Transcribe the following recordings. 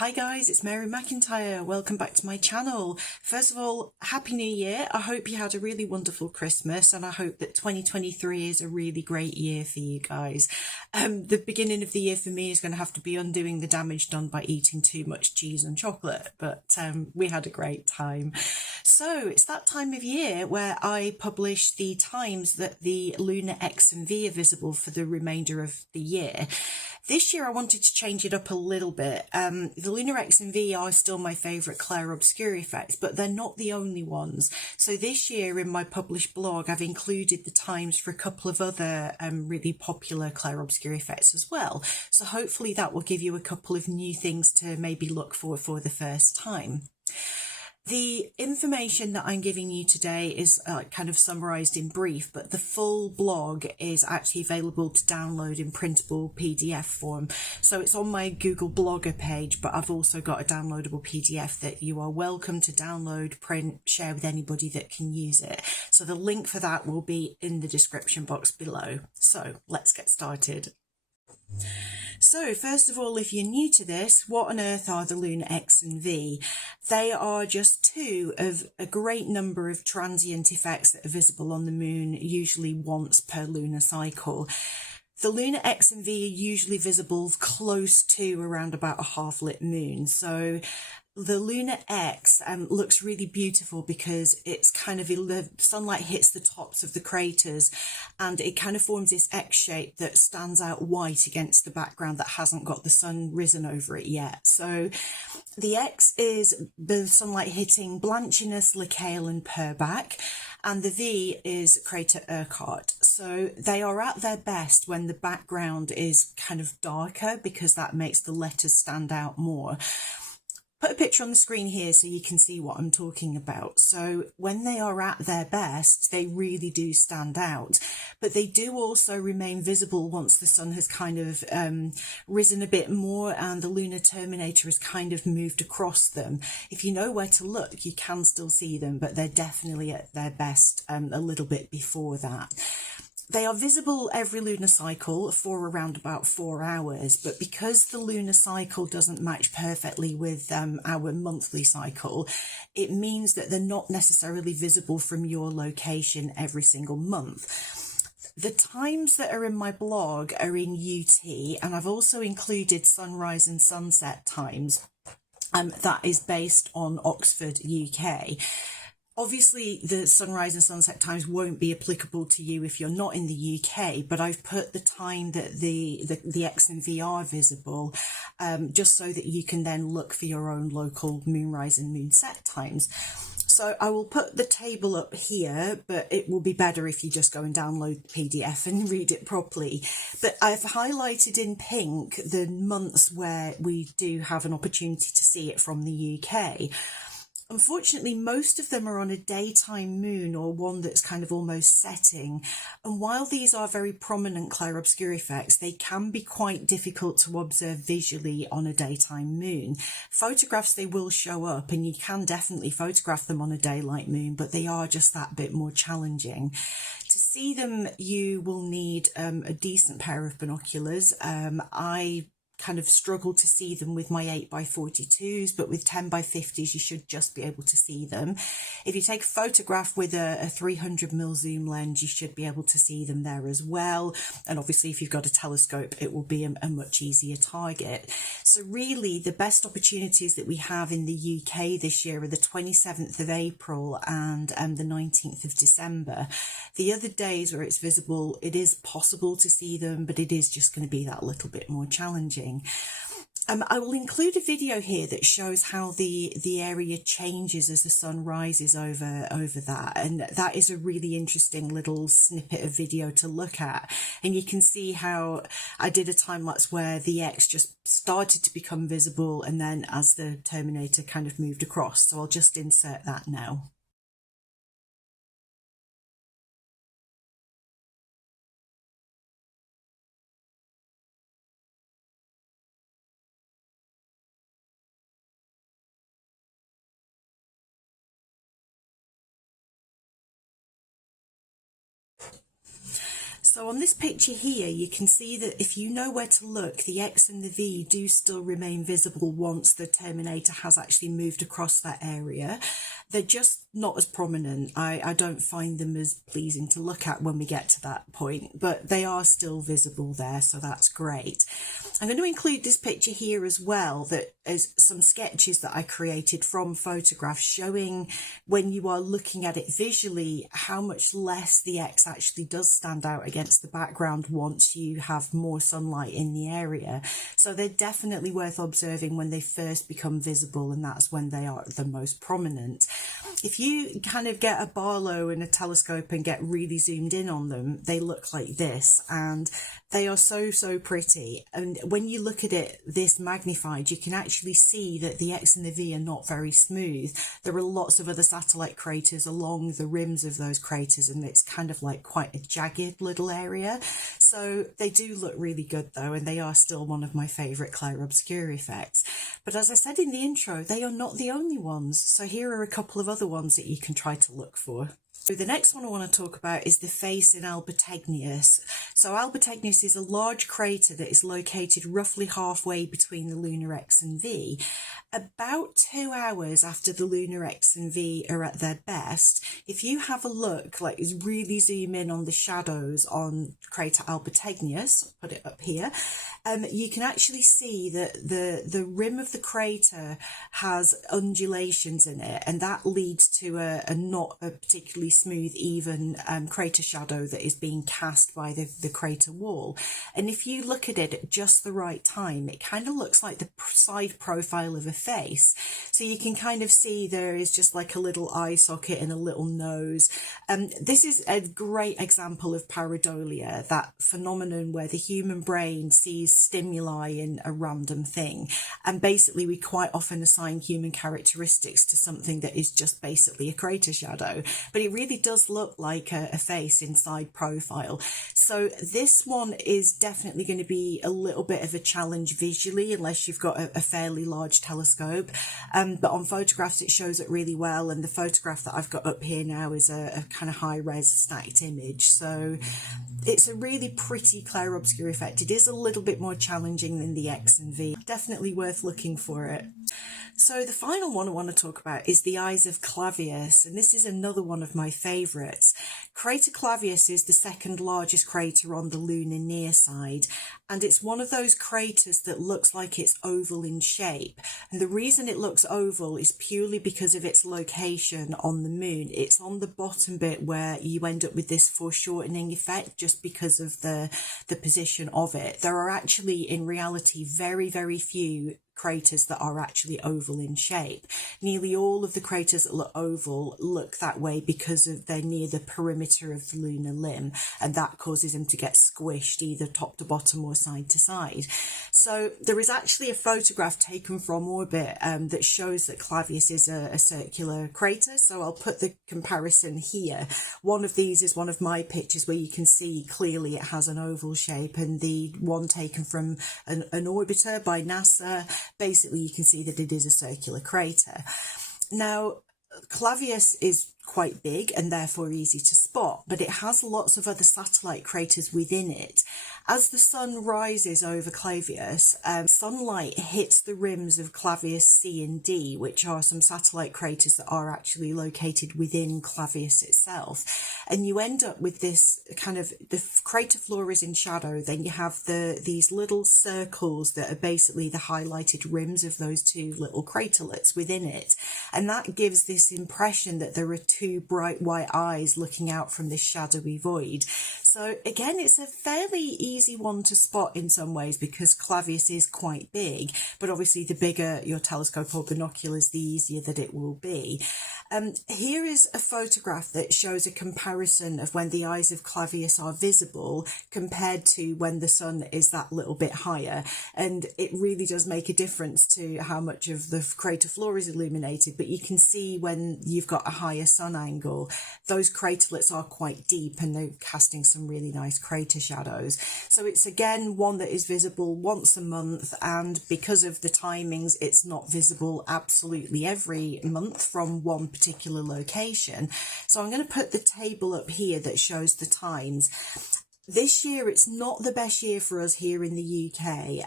Hi guys, it's Mary McIntyre. Welcome back to my channel. First of all, Happy New Year. I hope you had a really wonderful Christmas and I hope that 2023 is a really great year for you guys. The beginning of the year for me is going to have to be undoing the damage done by eating too much cheese and chocolate, but we had a great time. So it's that time of year where I publish the times that the Lunar X and V are visible for the remainder of the year. This year I wanted to change it up a little bit. The Lunar X and V are still my favourite Clair Obscur effects, but they're not the only ones. So this year in my published blog, I've included the times for a couple of other really popular Clair Obscur effects as well. So hopefully that will give you a couple of new things to maybe look for the first time. The information that I'm giving you today is kind of summarised in brief, but the full blog is actually available to download in printable PDF form. So it's on my Google Blogger page, but I've also got a downloadable PDF that you are welcome to download, print, share with anybody that can use it. So the link for that will be in the description box below. So let's get started. So first of all, if you're new to this, what on earth are the Lunar X and V? They are just two of a great number of transient effects that are visible on the moon, usually once per lunar cycle. The Lunar X and V are usually visible close to around about a half-lit moon. So the Lunar X looks really beautiful because it's kind of, the sunlight hits the tops of the craters and it kind of forms this X shape that stands out white against the background that hasn't got the sun risen over it yet. So the X is the sunlight hitting Blanchinus, Lecaille and Purback, and the V is crater Urquhart. So they are at their best when the background is kind of darker because that makes the letters stand out more. Put a picture on the screen here so you can see what I'm talking about. So when they are at their best, they really do stand out, but they do also remain visible once the sun has kind of risen a bit more and the lunar terminator has kind of moved across them. If you know where to look, you can still see them, but they're definitely at their best a little bit before that. They are visible every lunar cycle for around about 4 hours, but because the lunar cycle doesn't match perfectly with our monthly cycle, it means that they're not necessarily visible from your location every single month. The times that are in my blog are in UT, and I've also included sunrise and sunset times. That is based on Oxford, UK. Obviously, the sunrise and sunset times won't be applicable to you if you're not in the UK, but I've put the time that the X and V are visible, just so that you can then look for your own local moonrise and moonset times. So I will put the table up here, but it will be better if you just go and download the PDF and read it properly. But I've highlighted in pink the months where we do have an opportunity to see it from the UK. Unfortunately, most of them are on a daytime moon or one that's kind of almost setting. And while these are very prominent Clair Obscur effects, they can be quite difficult to observe visually on a daytime moon. Photographs, they will show up and you can definitely photograph them on a daylight moon, but they are just that bit more challenging. To see them, you will need a decent pair of binoculars. I kind of struggle to see them with my 8x42s, but with 10x50s you should just be able to see them. If you take a photograph with a 300mm zoom lens, you should be able to see them there as well, and obviously if you've got a telescope it will be a much easier target. So really the best opportunities that we have in the UK this year are the 27th of April and the 19th of December. The other days where it's visible, it is possible to see them, but it is just going to be that little bit more challenging. I will include a video here that shows how the area changes as the sun rises over that, and that is a really interesting little snippet of video to look at. And you can see how I did a time lapse where the X just started to become visible and then as the terminator kind of moved across. So I'll just insert that now. So on this picture here, you can see that if you know where to look, the X and the V do still remain visible once the Terminator has actually moved across that area. They're just not as prominent. I don't find them as pleasing to look at when we get to that point, but they are still visible there, so that's great. I'm going to include this picture here as well, that is some sketches that I created from photographs showing when you are looking at it visually how much less the X actually does stand out against the background once you have more sunlight in the area. So they're definitely worth observing when they first become visible, and that's when they are the most prominent. If you kind of get a Barlow and a telescope and get really zoomed in on them, they look like this, and they are so pretty. And when you look at it this magnified, you can actually see that the X and the V are not very smooth. There are lots of other satellite craters along the rims of those craters, and it's kind of like quite a jagged little area. So they do look really good though, and they are still one of my favourite Clair Obscur effects. But as I said in the intro, they are not the only ones. So here are a couple of other ones that you can try to look for. So the next one I want to talk about is the face in Albategnius. So Albategnius is a large crater that is located roughly halfway between the Lunar X and V. About 2 hours after the Lunar X and V are at their best, if you have a look, like really zoom in on the shadows on crater Albategnius, put it up here, you can actually see that the rim of the crater has undulations in it, and that leads to a not a particularly smooth, even crater shadow that is being cast by the crater wall. And if you look at it at just the right time, it kind of looks like the side profile of a face. So you can kind of see there is just like a little eye socket and a little nose. This is a great example of pareidolia, that phenomenon where the human brain sees stimuli in a random thing, and basically we quite often assign human characteristics to something that is just basically a crater shadow, but it really does look like a face inside profile. So this one is definitely going to be a little bit of a challenge visually unless you've got a fairly large telescope, but on photographs it shows it really well, and the photograph that I've got up here now is a kind of high-res stacked image. So it's a really pretty Clair Obscur effect. It is a little bit more challenging than the X and V. Definitely worth looking for it. So the final one I want to talk about is the eyes of Clavius, and this is another one of my favourites. Crater Clavius is the second largest crater on the lunar near side, and it's one of those craters that looks like it's oval in shape. And the reason it looks oval is purely because of its location on the moon. It's on the bottom bit where you end up with this foreshortening effect just because of the position of it. There are actually, in reality, very few craters that are actually oval in shape. Nearly all of the craters that look oval look that way because of they're near the perimeter of the lunar limb, and that causes them to get squished either top to bottom or side to side. So there is actually a photograph taken from orbit that shows that Clavius is a circular crater, so I'll put the comparison here. One of these is one of my pictures where you can see clearly it has an oval shape, and the one taken from an orbiter by NASA, basically you can see that it is a circular crater. Now, Clavius is quite big and therefore easy to spot, but it has lots of other satellite craters within it. As the sun rises over Clavius, sunlight hits the rims of Clavius C and D, which are some satellite craters that are actually located within Clavius itself, and you end up with this kind of, the crater floor is in shadow, then you have these little circles that are basically the highlighted rims of those two little craterlets within it, and that gives this impression that there are two bright white eyes looking out from this shadowy void. So again, it's a fairly easy one to spot in some ways because Clavius is quite big, but obviously the bigger your telescope or binoculars, the easier that it will be. Here is a photograph that shows a comparison of when the eyes of Clavius are visible compared to when the sun is that little bit higher, and it really does make a difference to how much of the crater floor is illuminated. But you can see when you've got a higher sun angle, those craterlets are quite deep and they're casting some really nice crater shadows. So it's again one that is visible once a month, and because of the timings it's not visible absolutely every month from one particular location. So I'm going to put the table up here that shows the times. This year, it's not the best year for us here in the UK.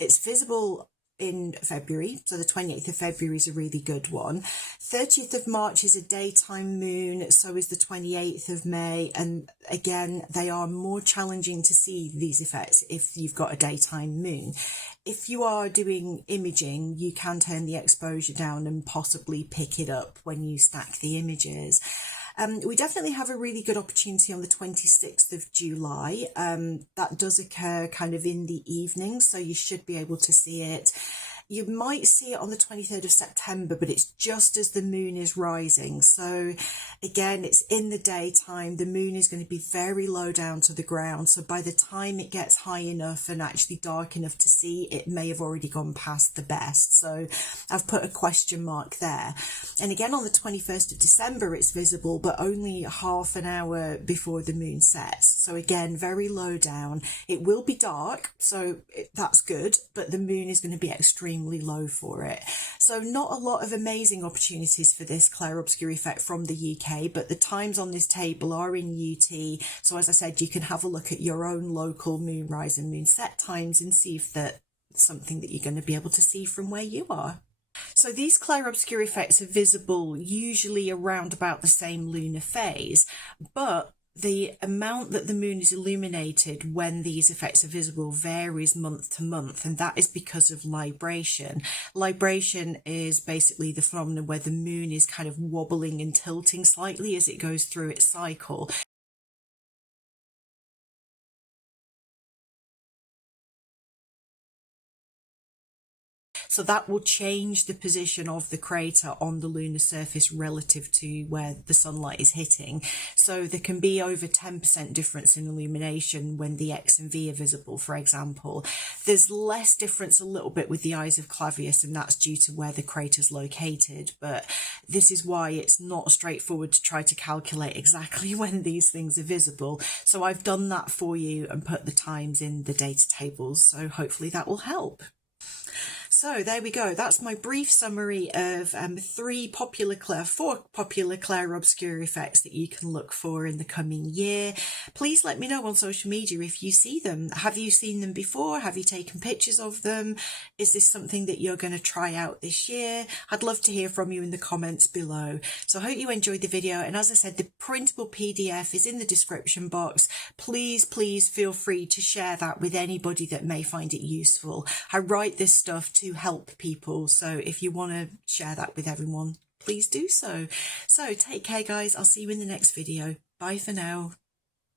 It's visible in February, so the 28th of February is a really good one. 30th of March is a daytime moon, so is the 28th of May, and again they are more challenging to see these effects if you've got a daytime moon. If you are doing imaging, you can turn the exposure down and possibly pick it up when you stack the images. We definitely have a really good opportunity on the 26th of July. That does occur kind of in the evening, so you should be able to see it. You might see it on the 23rd of September, but it's just as the moon is rising. So again, it's in the daytime. The moon is going to be very low down to the ground. So by the time it gets high enough and actually dark enough to see, it may have already gone past the best. So I've put a question mark there. And again, on the 21st of December, it's visible, but only half an hour before the moon sets. So again, very low down. It will be dark, so that's good, but the moon is going to be extremely low for it. So not a lot of amazing opportunities for this Clair Obscur effect from the UK, but the times on this table are in UT. So as I said, you can have a look at your own local moonrise and moonset times and see if that's something that you're going to be able to see from where you are. So these Clair Obscur effects are visible usually around about the same lunar phase, but the amount that the moon is illuminated when these effects are visible varies month to month, and that is because of libration. Libration is basically the phenomenon where the moon is kind of wobbling and tilting slightly as it goes through its cycle. So that will change the position of the crater on the lunar surface relative to where the sunlight is hitting. So there can be over 10% difference in illumination when the X and V are visible, for example. There's less difference a little bit with the eyes of Clavius, and that's due to where the crater's located. But this is why it's not straightforward to try to calculate exactly when these things are visible. So I've done that for you and put the times in the data tables. So hopefully that will help. So there we go. That's my brief summary of four popular Clair Obscur effects that you can look for in the coming year. Please let me know on social media if you see them. Have you seen them before? Have you taken pictures of them? Is this something that you're going to try out this year? I'd love to hear from you in the comments below. So I hope you enjoyed the video. And as I said, the printable PDF is in the description box. Please feel free to share that with anybody that may find it useful. I write this stuff to help people, so if you want to share that with everyone, please do so. So take care guys, I'll see you in the next video. Bye for now.